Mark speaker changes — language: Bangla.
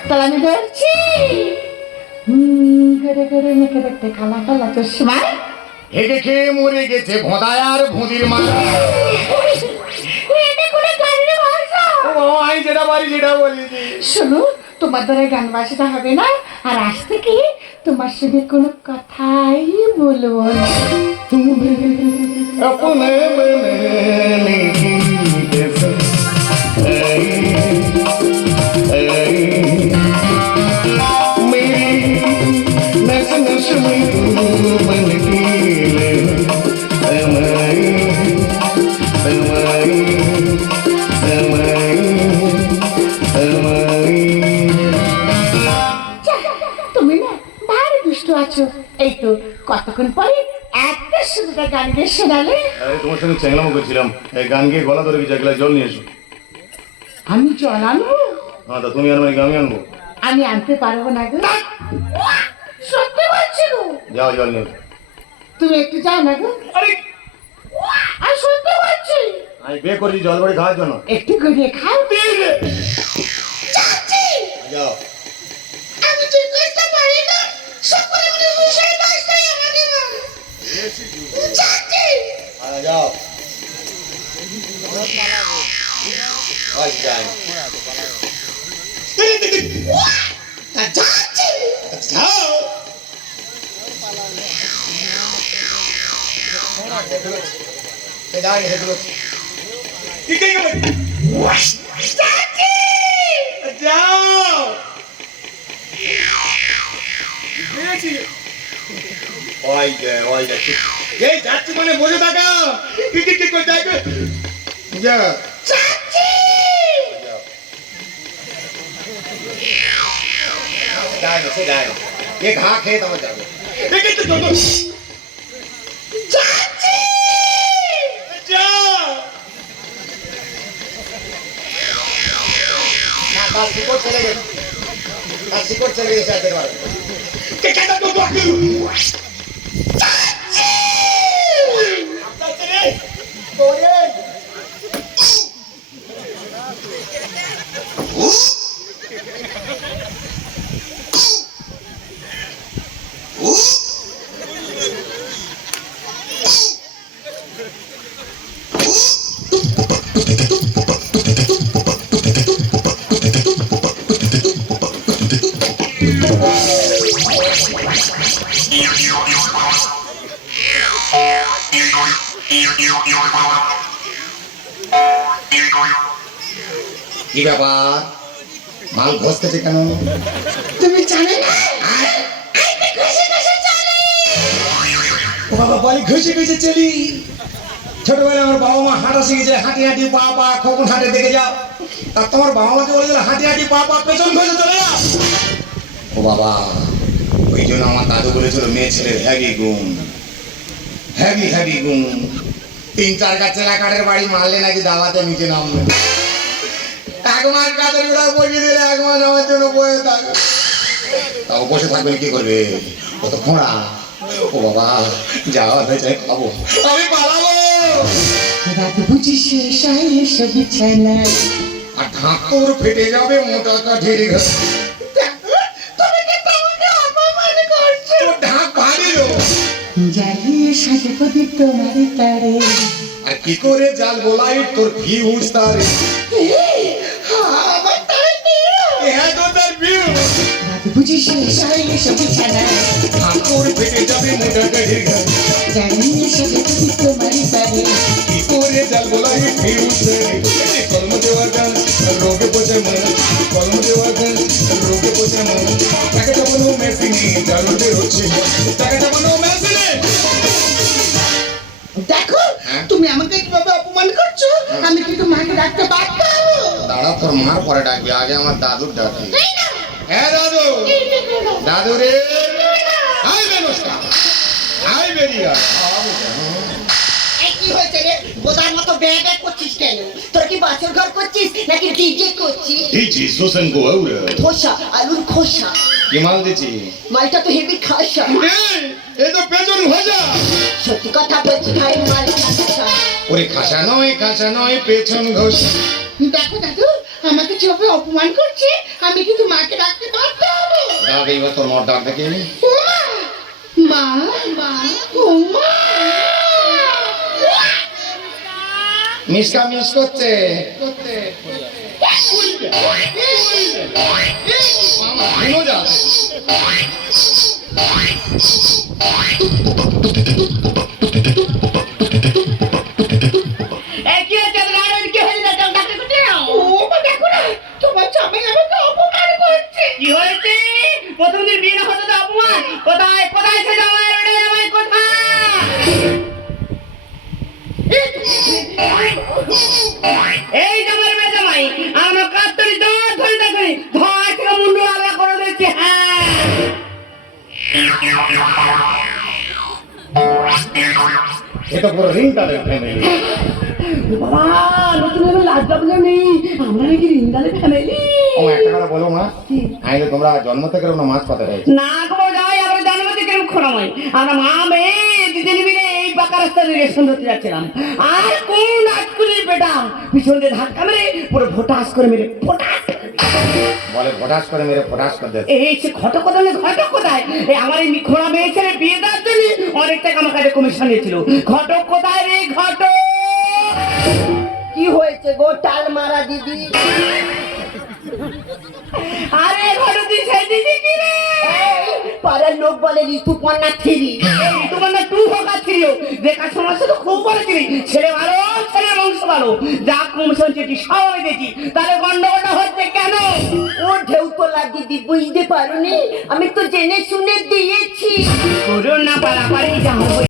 Speaker 1: তাহলে আমি হুম করে করে মেখে দেখতে কালা কালা চশমা
Speaker 2: হেগে খেয়ে মরে গেছে ভোঁদায় আর ভুঁদির
Speaker 1: ভাষা
Speaker 2: ও আমি যেটা পারি সেটা বলিনি
Speaker 1: শোনো তোমার দ্বারা গান বাজনা হবে না আর আজ থেকে তোমার সঙ্গে কোনো কথাই বলব না কতক্ষণ পরে একটা সুন্দর গান গিয়ে শোনালে।
Speaker 2: তোমার সঙ্গে চ্যাংলামো করছিলাম। এই গান গিয়ে গলা ধরে গেছে এক গ্লাস জল নিয়ে এসো।
Speaker 1: আমি জল আনব?
Speaker 2: হ্যাঁ তা তুমি আনবে নাকি আমি আনব?
Speaker 1: আমি আনতে পারব না গো। সত্যি বলছি? গো
Speaker 2: যাও জল নিয়ে।
Speaker 1: তুমি একটু যাও না গো।
Speaker 2: আরে
Speaker 1: আর সত্যি বলছি।
Speaker 2: আমি বে করি জল বাড়ি খাওয়ার জন্য।
Speaker 1: একটু করে খাও। চাচি
Speaker 2: যাও। আজ যাই
Speaker 1: চাচি
Speaker 2: যাও যাই হেগুলো
Speaker 1: চাচি
Speaker 2: যাও ওই যে ওই যে এই যাচ্ছি মানে বসে থাকা কি কি কি করে যাই যা
Speaker 1: চাচি
Speaker 2: যাই না সে যাই না এ ঘা খেয়ে তোমার যাবে দেখি তো তো
Speaker 1: চাচি
Speaker 2: যাও না তার শিকড় চলে গেছে তার শিকড় চলে গেছে আর দেখবার কে কেন তো বাকি কি ব্যাপার? মাল ঘষতেছে কেন?
Speaker 1: তুমি জানে না?
Speaker 3: বাবা বলি ঘুষে ঘুষে চলি। ছোটবেলায় আমার বাবা মা হাঁটা শিখেছে হাঁটি হাঁটি পা পা কখন হাঁটে দেখে যাও তা তোমার বাবা মাকে বলে হাঁটি হাঁটি পা পা পেছন ঘুষে চলে যাও
Speaker 2: ও বাবা। ওই জন্য আমার দাদু বলেছিল মেয়ে ছেলের হ্যাভি গুণ হ্যাভি হ্যাভি গুণ তিন চার গাছ কাঠের বাড়ি মারলে নাকি দাওয়াতে নিচে নামবে। এক মাস কাঠের গোড়া বসিয়ে দিলে এক মাস আমার জন্য বসে থাকবে তাও বসে থাকবেন কি করবে? ও তো খোঁড়া ও বাবা যাওয়া হয়েছে খাব। আমি পালাবো।
Speaker 1: রাত বুঝি শেষ হয় এসে বিছানায়
Speaker 2: আর ঢাকুর ফেটে যাবে মোটা কাঠের ঘর
Speaker 1: সাজে প্রদীপ তোমারই তারে।
Speaker 2: আর কি করে জাল বলাই তোর তার।
Speaker 1: আমার তারে দিও
Speaker 2: তো তার ভিউ
Speaker 1: রাত বুঝি শেষ হয় এসে বিছানায়
Speaker 2: ঠাকুর ফেটে যাবে মোটা কাঠের ঘর
Speaker 1: জ্বালিয়ে সাজে প্রদীপ তোমারই তারে।
Speaker 2: কি করে জাল বলাই ভিউজ তার। কলম দেওয়া গান রোগে বোঝে মন। কলম দেওয়া গান রোগে বোঝে মন। টাকা চাপানো মেশিনে জালুটে হচ্ছে টাকা চাপানো মেশিনে
Speaker 1: দেখো
Speaker 2: হ্যাঁ?
Speaker 1: তুমি আমাকে কীভাবে অপমান করছ? আমি কিন্তু মাকে ডাকতে বাধ্য হব।
Speaker 2: দাঁড়া তোর মার পরে ডাকবি। আগে আমার দাদুর ডাকি। হ্যাঁ দাদু। দাদু রে। হাই বেনস্কা হাই বেরিয়া।
Speaker 4: কি হয়েছে রে? বোধার মতো ব্যাগ ব্যাগ করছিস কেন? তোর কি বাছর ঘর করছিস নাকি ডিজে করছিস?
Speaker 2: দিচ্ছি শোষণ গো আউরা
Speaker 4: খোসা আলুর খোসা।
Speaker 2: কি মাল দিচ্ছি
Speaker 4: মালটা তো হেভি খাসা
Speaker 2: এই, এ তো পেছন ভাজা।
Speaker 4: সত্যি কথা বলছি ভাই মাল
Speaker 2: ওরে খাসা নয় খাসা নয় পেছন ঘোষ।
Speaker 1: দেখো দাদু আমাকে যেভাবে অপমান করছে আমি কিন্তু মাকে ডাকতে বাধ্য হব।
Speaker 2: এইবার তোর মর ডাক দেখে
Speaker 1: ও মা মা ও মা।
Speaker 2: মিসকা মিস করছে ভেঙে যা
Speaker 4: এই
Speaker 2: এটা পুরো রিংটালের ফ্যামিলি
Speaker 4: বাবা নতুন নতুন লাজ লাগলে নেই। আমরা নাকি রিন্দালে ফ্যামিলি
Speaker 2: ও একটা কথা বলব মা। আমি তো তোমরা জন্ম থেকে কোনো মাছ পাতা রয়েছে?
Speaker 4: না গো যাই আমরা জন্ম থেকে খোলামাই আমরা মা মেয়ে দুজন মিলে এই ধরতে যাচ্ছিলাম। আর কোন আজকুলির বেটা পিছন দিয়ে ধাক্কা মেরে পুরো ভোটাস করে মেরে ফোটাস।
Speaker 2: বলে ফটাস করে মেরে ফটাস করে দেয়
Speaker 4: এই সে ঘটক কোথায় ঘটক কোথায়? এই আমার এই খোলা মেয়ে ছেলে বিয়ে দেওয়ার জন্য অনেক টাকা আমার কাছে কমিশন নিয়েছিল। ঘটক কোথায় রে ঘটক?
Speaker 5: কি হয়েছে গো টাল মারা দিদি?
Speaker 4: আরে ঘটক তুই সেই দিদি কি রে?
Speaker 5: পাড়ার লোক বলে ঋতুপর্ণা থ্রি।
Speaker 4: না টু হোকা ছিল দেখার সমস্যা তো খুব বড় ছিল। ছেলে ভালো? ভালো যা কমিশন চেয়েছি সবাই দেখি। তাহলে গন্ডগোলটা হচ্ছে কেন?
Speaker 5: ও ঢেউ তোলা দিদি বুঝতে পারুনি আমি তো জেনে শুনে দিয়েছি।
Speaker 4: করোনা পারাপারি যা